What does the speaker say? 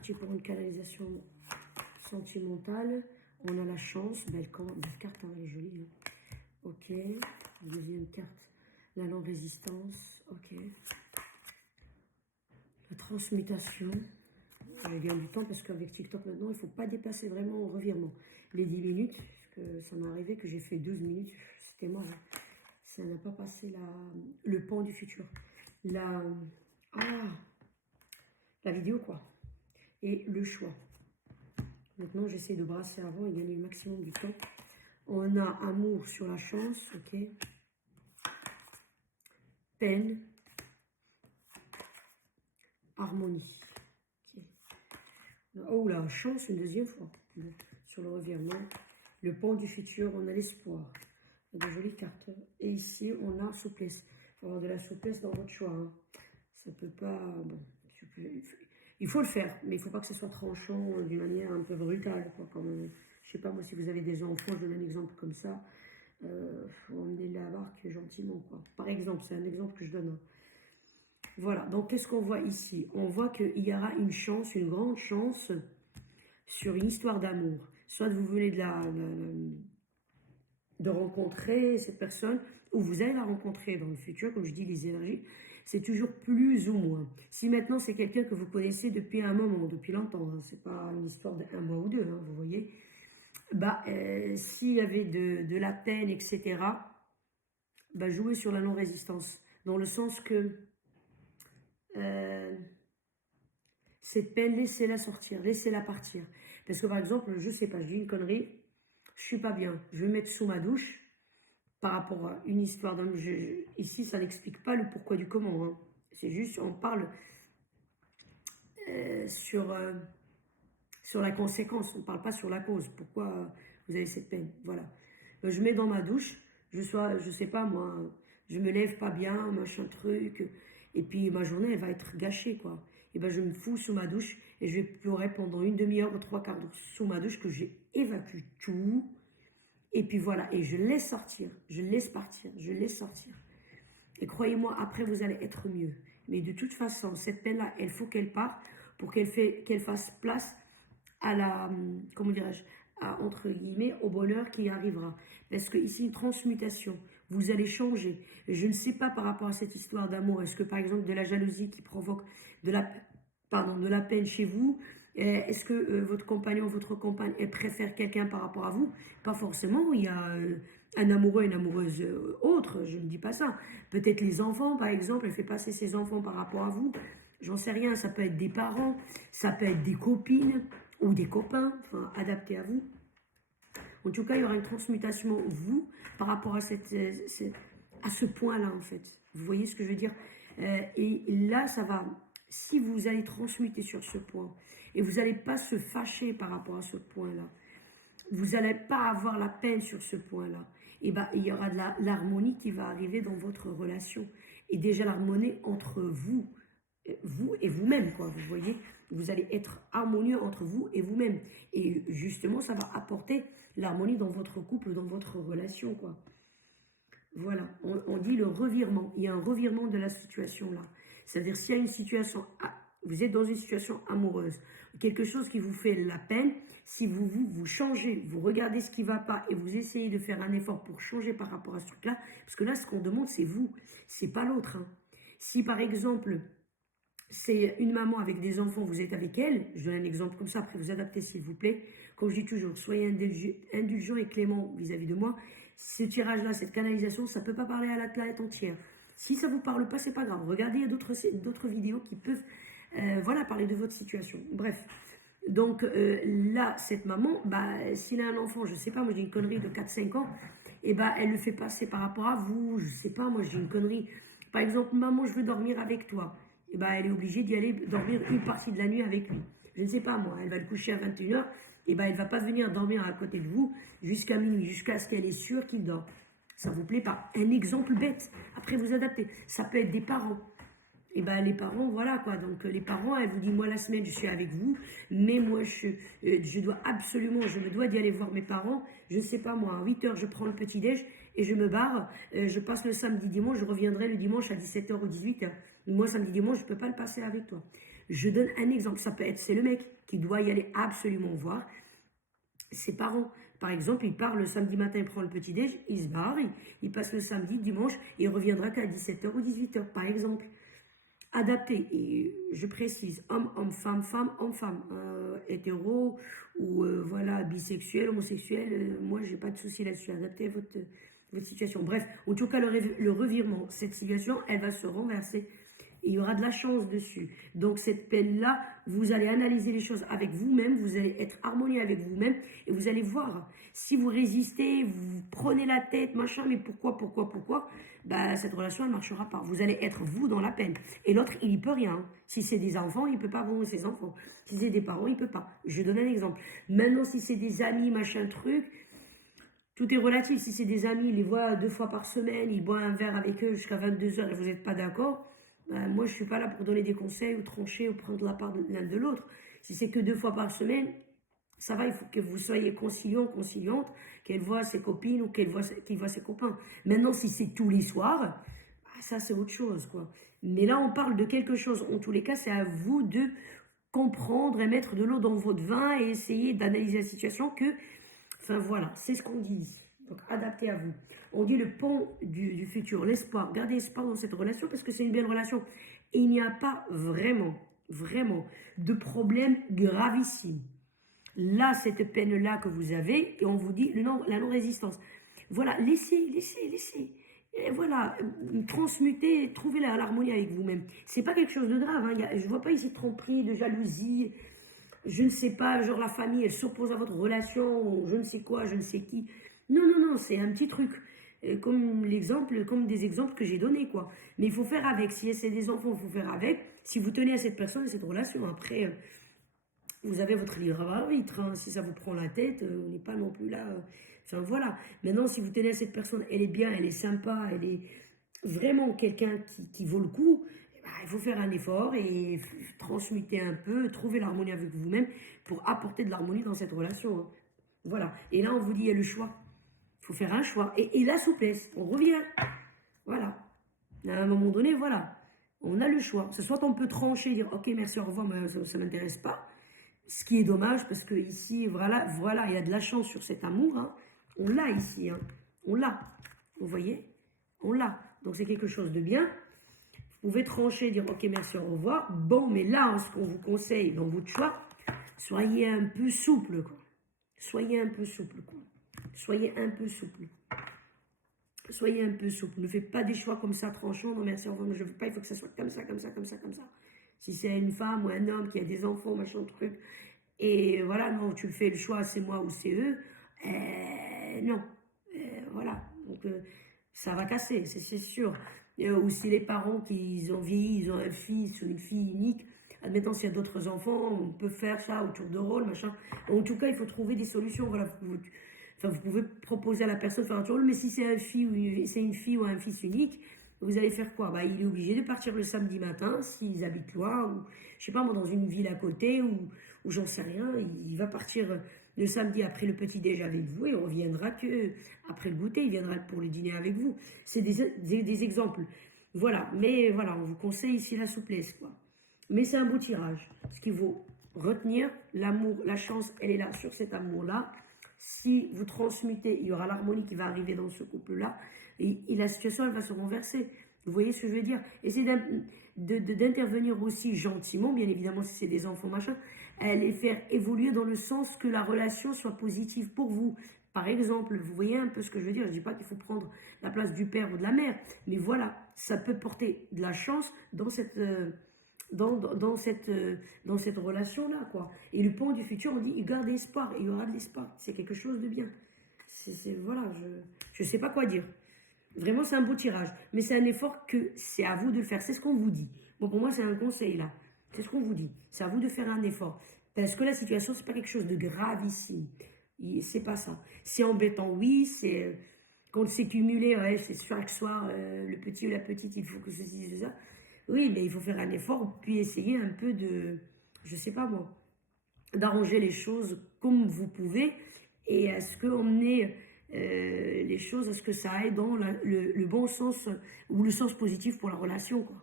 parti pour une canalisation sentimentale. On a la chance, belle carte, hein, elle est jolie. Hein. Ok, deuxième carte, la non-résistance. Ok. La transmutation. Je gagne du temps parce qu'avec TikTok maintenant, il ne faut pas dépasser vraiment au revirement. Les 10 minutes, parce que ça m'est arrivé que j'ai fait 12 minutes, c'était mort. Hein. Ça n'a pas passé le pan du futur. La vidéo, quoi. Et le choix. Maintenant, j'essaie de brasser avant et gagner le maximum du temps. On a amour sur la chance, ok. Peine. Harmonie. Okay. Oh, la chance, une deuxième fois. Sur le revirement. Le pont du futur, on a l'espoir. De jolies cartes. Et ici, on a souplesse. Il faut avoir de la souplesse dans votre choix. Hein. Ça peut pas... Bon, il faut le faire, mais il ne faut pas que ce soit tranchant d'une manière un peu brutale. Quoi, comme, je sais pas, moi, si vous avez des enfants, je donne un exemple comme ça. Faut emmener la barque gentiment. Quoi. Par exemple, c'est un exemple que je donne. Hein. Voilà, donc qu'est-ce qu'on voit ici? On voit qu'il y aura une chance, une grande chance sur une histoire d'amour. Soit vous venez de rencontrer cette personne, ou vous allez la rencontrer dans le futur, comme je dis, les énergies, c'est toujours plus ou moins. Si maintenant c'est quelqu'un que vous connaissez depuis un moment, depuis longtemps, hein, c'est pas une histoire d'un mois ou deux, hein, vous voyez, bah, s'il y avait de la peine, etc., bah, jouez sur la non-résistance, dans le sens que cette peine, laissez-la sortir, laissez-la partir. Parce que par exemple, je sais pas, je dis une connerie, je suis pas bien, je vais mettre sous ma douche, par rapport à une histoire d'homme. Ici, ça n'explique pas le pourquoi du comment. Hein. C'est juste, on parle sur la conséquence. On ne parle pas sur la cause. Pourquoi vous avez cette peine. Voilà. Je mets dans ma douche. Je sais pas moi, je me lève pas bien, machin truc. Et puis ma journée, elle va être gâchée, quoi. Et ben je me fous sous ma douche et je vais pleurer pendant une demi-heure ou 3/4 d'heure sous ma douche que j'ai évacué tout. Et puis voilà, et je laisse sortir, je laisse partir, je laisse sortir. Et croyez-moi, après, vous allez être mieux. Mais de toute façon, cette peine-là, il faut qu'elle parte pour qu'elle fasse place à la, comment dirais-je, entre guillemets, au bonheur qui arrivera. Parce que ici, une transmutation, vous allez changer. Je ne sais pas par rapport à cette histoire d'amour, est-ce que par exemple de la jalousie qui provoque de la peine chez vous, est-ce que votre compagnon, votre compagne, elle préfère quelqu'un par rapport à vous? Pas forcément, il y a un amoureux, une amoureuse autre, je ne dis pas ça. Peut-être les enfants, par exemple, elle fait passer ses enfants par rapport à vous. J'en sais rien, ça peut être des parents, ça peut être des copines ou des copains, enfin, adaptés à vous. En tout cas, il y aura une transmutation, vous, par rapport à ce point-là, en fait. Vous voyez ce que je veux dire? Et là, ça va, si vous allez transmuter sur ce point, et vous n'allez pas se fâcher par rapport à ce point-là, vous n'allez pas avoir la peine sur ce point-là, et ben, il y aura de l'harmonie qui va arriver dans votre relation. Et déjà l'harmonie entre vous et vous-même, quoi, vous voyez, vous allez être harmonieux entre vous et vous-même. Et justement, ça va apporter l'harmonie dans votre couple, dans votre relation, quoi. Voilà, on dit le revirement. Il y a un revirement de la situation là. C'est-à-dire s'il y a une situation, vous êtes dans une situation amoureuse, quelque chose qui vous fait la peine, si vous changez, vous regardez ce qui ne va pas et vous essayez de faire un effort pour changer par rapport à ce truc-là, parce que là, ce qu'on demande, c'est vous, c'est pas l'autre. Hein. Si par exemple, c'est une maman avec des enfants, vous êtes avec elle, je donne un exemple comme ça, après vous adaptez s'il vous plaît. Comme je dis toujours, soyez indulgent et clément vis-à-vis de moi. Ce tirage-là, cette canalisation, ça ne peut pas parler à la planète entière. Si ça ne vous parle pas, c'est pas grave. Regardez, il y a d'autres vidéos qui peuvent voilà, parler de votre situation. Bref. Donc là, cette maman, bah, s'il a un enfant, je ne sais pas, moi j'ai une connerie de 4-5 ans, et bah, elle le fait passer par rapport à vous, je ne sais pas, moi j'ai une connerie. Par exemple, maman, je veux dormir avec toi. Et ben, elle est obligée d'y aller dormir une partie de la nuit avec lui. Je ne sais pas, moi, elle va le coucher à 21h, et ben, elle va pas venir dormir à côté de vous jusqu'à minuit, jusqu'à ce qu'elle est sûre qu'il dort. Ça vous plaît pas? Un exemple bête. Après, vous adaptez. Ça peut être des parents. Et ben les parents, voilà quoi. Donc les parents, elle vous dit, moi la semaine, je suis avec vous, mais moi je dois absolument, je me dois d'y aller voir mes parents. Je ne sais pas moi, à 8h, je prends le petit-déj et je me barre. Je passe le samedi, dimanche, je reviendrai le dimanche à 17h ou 18h. Moi, samedi, dimanche, je peux pas le passer avec toi. Je donne un exemple. Ça peut être, c'est le mec qui doit y aller absolument voir ses parents. Par exemple, il part le samedi matin, il prend le petit-déj, il se barre, il passe le samedi, dimanche, et il reviendra qu'à 17h ou 18h, par exemple. Adapté, et je précise, homme, homme, femme, femme, homme, femme, hétéro ou voilà, bisexuel, homosexuel, moi j'ai pas de souci là-dessus, adaptez votre situation. Bref, en tout cas, le revirement, cette situation, elle va se renverser. Il y aura de la chance dessus. Donc cette peine-là, vous allez analyser les choses avec vous-même, vous allez être harmonieux avec vous-même et vous allez voir si vous résistez, vous prenez la tête, machin, mais pourquoi, bah, cette relation, elle ne marchera pas. Vous allez être vous dans la peine. Et l'autre, il n'y peut rien. Si c'est des enfants, il ne peut pas voir ses enfants. Si c'est des parents, il ne peut pas. Je donne un exemple. Maintenant, si c'est des amis, machin, truc, tout est relatif. Si c'est des amis, il les voit 2 fois par semaine, il boit un verre avec eux jusqu'à 22h et vous n'êtes pas d'accord, ben, moi, je ne suis pas là pour donner des conseils ou trancher ou prendre la part de l'un de l'autre. Si c'est que 2 fois par semaine, ça va, il faut que vous soyez conciliant, conciliante, qu'elle voit ses copines ou qu'il voit ses copains. Maintenant, si c'est tous les soirs, bah, ça, c'est autre chose, quoi. Mais là, on parle de quelque chose. En tous les cas, c'est à vous de comprendre et mettre de l'eau dans votre vin et essayer d'analyser la situation que, enfin voilà, c'est ce qu'on dit ici. Donc, adaptez à vous. On dit le pont du futur, l'espoir. Gardez espoir dans cette relation parce que c'est une belle relation. Et il n'y a pas vraiment, vraiment de problème gravissime. Là, cette peine-là que vous avez, et on vous dit la non-résistance. Voilà, laissez. Et voilà, transmuter, trouver l'harmonie avec vous-même. C'est pas quelque chose de grave. Hein. Je vois pas ici de tromperie, de jalousie. Je ne sais pas, genre la famille, elle s'oppose à votre relation, ou je ne sais quoi, je ne sais qui. Non, c'est un petit truc. Comme des exemples que j'ai donnés, quoi. Mais il faut faire avec. Si c'est des enfants, il faut faire avec. Si vous tenez à cette personne et cette relation, après, vous avez votre libre arbitre. Hein. Si ça vous prend la tête, on n'est pas non plus là. Enfin voilà. Maintenant, si vous tenez à cette personne, elle est bien, elle est sympa, elle est vraiment quelqu'un qui vaut le coup, eh ben, il faut faire un effort et transmuter un peu, trouver l'harmonie avec vous-même pour apporter de l'harmonie dans cette relation. Hein. Voilà. Et là, on vous dit, il y a le choix. Il faut faire un choix. Et la souplesse, on revient. Voilà. À un moment donné, voilà. On a le choix. Soit on peut trancher, dire, ok, merci, au revoir, mais ça ne m'intéresse pas. Ce qui est dommage parce que ici, voilà, il y a de la chance sur cet amour. Hein. On l'a ici. Hein. On l'a. Vous voyez? On l'a. Donc c'est quelque chose de bien. Vous pouvez trancher, dire ok, merci, au revoir. Bon, mais là, ce qu'on vous conseille dans votre choix, soyez un peu souple. Quoi. Soyez un peu souple. Quoi. Soyez un peu souple. Soyez un peu souple. Ne faites pas des choix comme ça, tranchants. Non, merci, au revoir. Je ne veux pas, il faut que ça soit comme ça. Si c'est une femme ou un homme qui a des enfants, machin, truc, et voilà, non, tu le fais le choix, c'est moi ou c'est eux, non, voilà, donc ça va casser, c'est sûr. Ou si les parents qui ont vieilli, ils ont un fils ou une fille unique, admettons s'il y a d'autres enfants, on peut faire ça autour de rôle, machin. En tout cas, il faut trouver des solutions, voilà. Vous pouvez proposer à la personne de faire un tour, mais si c'est une fille ou un fils unique, vous allez faire quoi? Bah, il est obligé de partir le samedi matin, s'ils habitent loin, ou je sais pas moi, dans une ville à côté, ou j'en sais rien. Il va partir le samedi après le petit-déj avec vous, et il reviendra que après le goûter, il viendra pour le dîner avec vous. C'est des exemples. Voilà, mais voilà, on vous conseille ici la souplesse, quoi. Mais c'est un beau tirage. Ce qu'il faut retenir, l'amour, la chance, elle est là sur cet amour-là. Si vous transmutez, il y aura l'harmonie qui va arriver dans ce couple-là et la situation, elle va se renverser. Vous voyez ce que je veux dire? Essayez d'intervenir aussi gentiment, bien évidemment, si c'est des enfants, machin, à les faire évoluer dans le sens que la relation soit positive pour vous. Par exemple, vous voyez un peu ce que je veux dire? Je ne dis pas qu'il faut prendre la place du père ou de la mère, mais voilà, ça peut porter de la chance dans cette... dans cette relation-là, quoi. Et le pont du futur, on dit, il garde espoir, il y aura de l'espoir. C'est quelque chose de bien. Voilà, je sais pas quoi dire. Vraiment, c'est un beau tirage. Mais c'est un effort que c'est à vous de le faire. C'est ce qu'on vous dit. Bon, pour moi, c'est un conseil, là. C'est ce qu'on vous dit. C'est à vous de faire un effort. Parce que la situation, c'est pas quelque chose de grave ici. C'est pas ça. C'est embêtant, oui, c'est... Quand c'est cumulé, ouais, c'est chaque soir, le petit ou la petite, il faut que ceci, ça. Oui, mais il faut faire un effort, puis essayer un peu de, je sais pas moi, d'arranger les choses comme vous pouvez et à ce qu'on ait les choses, à ce que ça aille dans le bon sens ou le sens positif pour la relation, quoi.